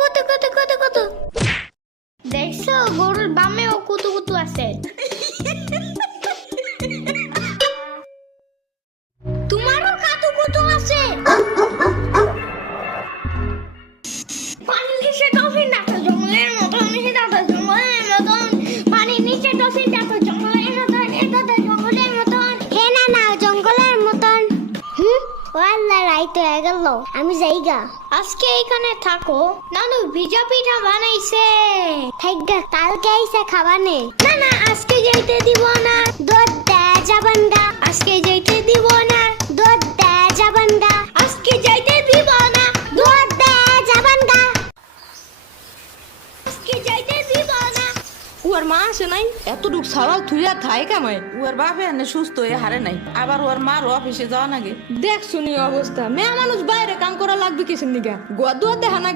কত কত কত কত দেখছো গরুর বামেও কুতু কুতু আছে। তোমারও কাতু কুতু আছে। পানির নিচে ডলফিন দেখো জঙ্গলের মতন, নিচে দেখো জঙ্গলের মতন, পানির নিচে ডলফিন দেখো জঙ্গলের মতন, এটা তো জঙ্গলের মতন। হে না না জঙ্গলের মতন। ওয়াল্লাহ রাইত হয়ে গেল, আমি যাইগা। আজকে এখানে থাকো, নানু ভিজা পিঠা বানাইছে। থাইগা কালকে আইসা খাবানে। না না আজকে যাইতে দিব না, দুধ দে যাবান গা। আজকে যাইতে দিব না, দুধ দে যাবান গা। আজকে যাইতে দিব না, দুধ দে যাবান গা। আজকে যাইতে দিব না। ওর মা আসে নাই, এতটুক সওয়াল থুইয়া থাই কামাই। ওর বাপে এনে সুস্থ হয়ে হারে নাই, আবার ওর মার অফিসে যাওয়া নাগে। দেখ শুনি অবস্থা, মেয়ে মানুষ বাইরে কাম করা লাগবে কিসের নিগা, গোয়া দুয়া দেখা না